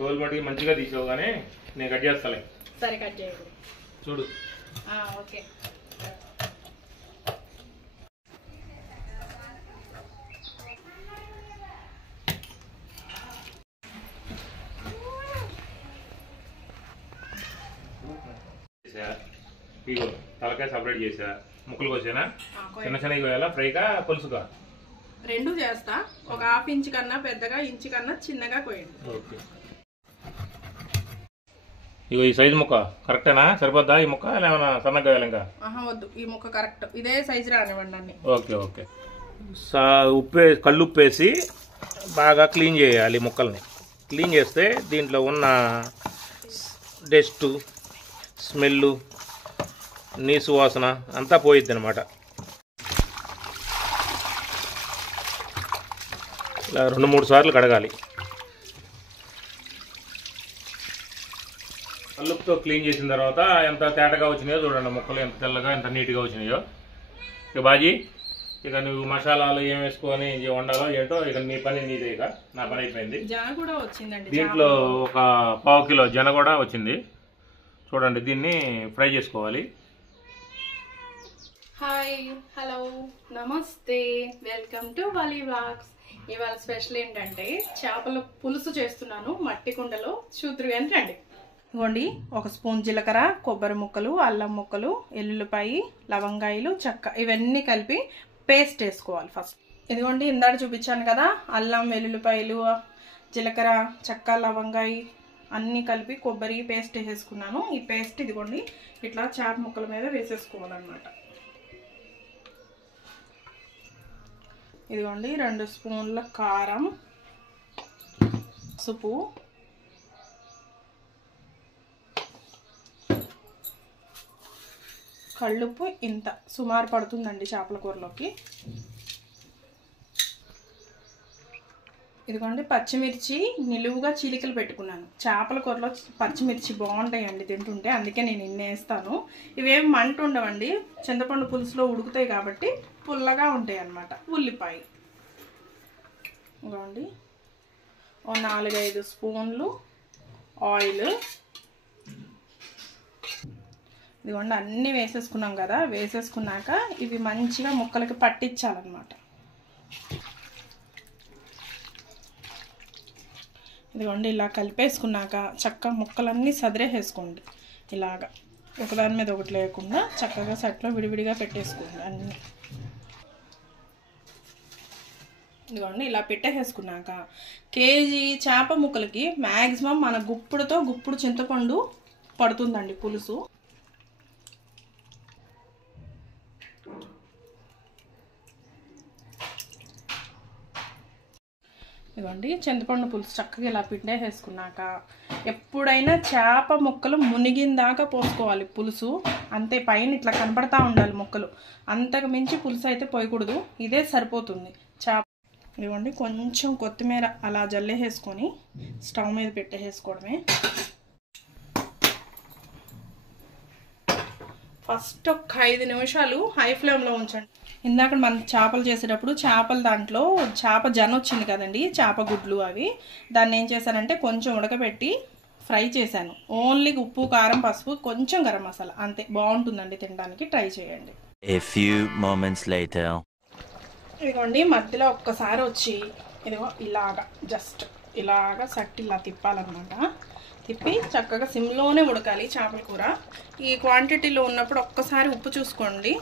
తోలు మటుకి మంచిగా తీసావు కానీ నేను కట్ చేస్తాలే. సరే కట్ చేయండి చూడు. ఓకే. ఇగో తలకాయ సపరేట్ చేసా, ముక్కలు కోసేనా? చిన్న చిన్నవి కోయాలా? ఫ్రైగా పులుసుగా? రెండు చేస్తా. ఒక హాఫ్ ఇంచ్ కన్నా పెద్దగా, ఇంచ్ కన్నా చిన్నగా కోయండి. ఓకే. ఇగో ఈ సైజు ముక్క కరెక్టేనా? సరిపోద్దా ఈ ముక్క? ఏమైనా సన్నగా కోయాలి ఇంకా? వద్దు, ఈ ముక్క కరెక్ట్, ఇదే సైజు రానివ్వండి అన్ని. Okay okay. కళ్ళుప్పు వేసి బాగా క్లీన్ చేయాలి ముక్కల్ని. క్లీన్ చేస్తే దీంట్లో ఉన్న డస్ట్, స్మెల్, నీసు వాసన అంతా పోయిద్ది అనమాట. ఇలా 2-3 సార్లు కడగాలి. కల్లుపుతో క్లీన్ చేసిన తర్వాత ఎంత తేటగా వచ్చినాయో చూడండి, ముక్కలు ఎంత తెల్లగా ఎంత నీట్గా వచ్చినాయో. ఇక బాజీ, ఇక నువ్వు మసాలాలు ఏం వేసుకొని వండాలో ఏంటో ఇక నీ పని నీదే. ఇక నా పని అయిపోయింది. దీంట్లో ఒక 1/2 కిలో జన కూడా వచ్చింది. చూడండి, దీన్ని ఫ్రై చేసుకోవాలి. హాయ్, హలో, నమస్తే, వెల్కమ్ టు వలీ వ్లాగ్స్. ఇవాళ స్పెషల్ ఏంటంటే చేపల పులుసు చేస్తున్నాను మట్టి కుండలో. చూద్దురు కానీ రండి. ఇదిగోండి, 1 స్పూన్ జీలకర్ర, కొబ్బరి ముక్కలు, అల్లం ముక్కలు, ఎల్లుల్లిపాయి, లవంగాయలు, చెక్క ఇవన్నీ కలిపి పేస్ట్ వేసుకోవాలి ఫస్ట్. ఇదిగోండి, ఇందాక చూపించాను కదా, అల్లం, వెల్లుల్లిపాయలు, జీలకర్ర, చెక్క, లవంగాయ అన్నీ కలిపి కొబ్బరి పేస్ట్ వేసేసుకున్నాను. ఈ పేస్ట్ ఇదిగోండి ఇట్లా చేప ముక్కల మీద వేసేసుకోవాలన్నమాట. ఇదిగోండి 2 స్పూన్ల కారం, పసుపు, కళ్ళుప్పు ఇంత సుమారు పడుతుందండి చేపల కూరలోకి. ఇదిగోండి పచ్చిమిర్చి నిలువుగా చీలికలు పెట్టుకున్నాను. చేపల కూరలో పచ్చిమిర్చి బాగుంటాయండి తింటుంటే, అందుకే నేను ఇన్ని వేస్తాను. ఇవేం మంట ఉండవండి, చింతపండు పులుసులో ఉడుకుతాయి కాబట్టి పుల్లగా ఉంటాయి అన్నమాట. ఉల్లిపాయ ఇదిగోండి, 4-5 స్పూన్లు ఆయిల్. ఇదిగోండి అన్నీ వేసేసుకున్నాం కదా, వేసేసుకున్నాక ఇవి మంచిగా ముక్కలకి పట్టించాలన్నమాట. ఇదిగోండి ఇలా కలిపేసుకున్నాక చక్కగా ముక్కలన్నీ సదిరేసేసుకోండి. ఇలాగా ఒకదాని మీద ఒకటి లేకుండా చక్కగా సెట్లో విడివిడిగా పెట్టేసుకోండి అన్నీ. ఇదిగోండి ఇలా పెట్టేసుకున్నాక కేజీ చేప ముక్కలకి మ్యాక్సిమం మన గుప్పుడు చింతపండు పడుతుందండి పులుసు. ఇదిగోండి చింతపండు పులుసు చక్కగా ఇలా పిండేసేసుకున్నాక ఎప్పుడైనా చేప ముక్కలు మునిగిందాకా పోసుకోవాలి పులుసు. అంతే, పైన ఇట్లా కనపడతా ఉండాలి ముక్కలు, అంతకు మించి పులుసు అయితే పోయకూడదు. ఇదే సరిపోతుంది చేప. ఇదిగోండి కొంచెం కొత్తిమీర అలా జల్లేసేసుకొని స్టవ్ మీద పెట్టేసుకోవడమే. ఫస్ట్ ఒక 5 నిమిషాలు హై ఫ్లేమ్లో ఉంచండి. ఇందాక మనం చేపలు చేసేటప్పుడు చేపల దాంట్లో చేప జన వచ్చింది కదండి, చేప గుడ్లు అవి, దాన్ని ఏం చేశానంటే కొంచెం ఉడకబెట్టి ఫ్రై చేశాను. ఓన్లీ ఉప్పు, కారం, పసుపు, కొంచెం గరం మసాలా, అంతే. బాగుంటుందండి తినడానికి, ట్రై చేయండి. ఇదిగోండి మధ్యలో ఒక్కసారి వచ్చి ఇదిగో ఇలాగా జస్ట్ ఇలాగా సట్టి ఇలా తిప్పాలన్నమాట. తిప్పి చక్కగా సిమ్లోనే ఉడకాలి చేపల కూర. ఈ క్వాంటిటీలో ఉన్నప్పుడు ఒక్కసారి ఉప్పు చూసుకోండి.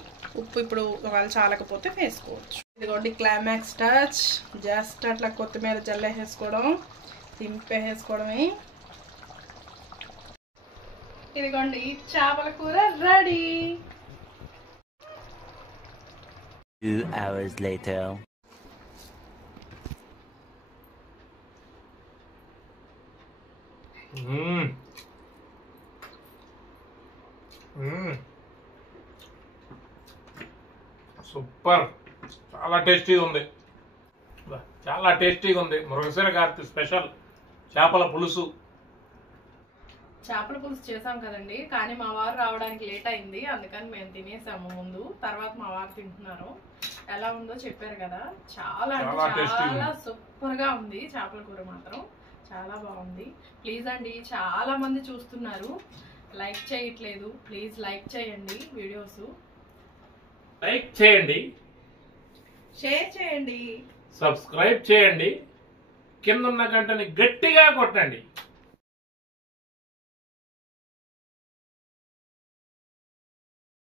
ఉప్పు ఇప్పుడు వాళ్ళు చాలకపోతే వేసుకోవచ్చు. ఇదిగోండి క్లైమాక్స్ టచ్, జస్ట్ అట్లా కొత్తిమీర జల్లేసేసుకోవడం, తింపేసేసుకోవడమే. ఇదిగోండి చేపల కూర రెడీ. 2 hours later. సూపర్, చాలా టేస్టీగా ఉంది, చాలా టేస్టీగా ఉంది. మృగశిర కార్తీ స్పెషల్ చేపల పులుసు. చేపల పులుసు చేసాం కదండి, కానీ మా వారు రావడానికి లేట్ అయింది, అందుకని మేము తినేసాము ముందు. తర్వాత మా వారు తింటున్నారు. ఎలా ఉందో చెప్పారు కదా, చాలా అంటే చాలా సూపర్ గా ఉంది చేపల కూర మాత్రం. చాలా బాగుంది. ప్లీజ్ అండి, చాలా మంది చూస్తున్నారు, లైక్ చేయట్లేదు. ప్లీజ్ లైక్ చేయండి వీడియోస్, లైక్ చేయండి, షేర్ చేయండి, సబ్స్క్రైబ్ చేయండి, కింద ఉన్న గంటని గట్టిగా కొట్టండి.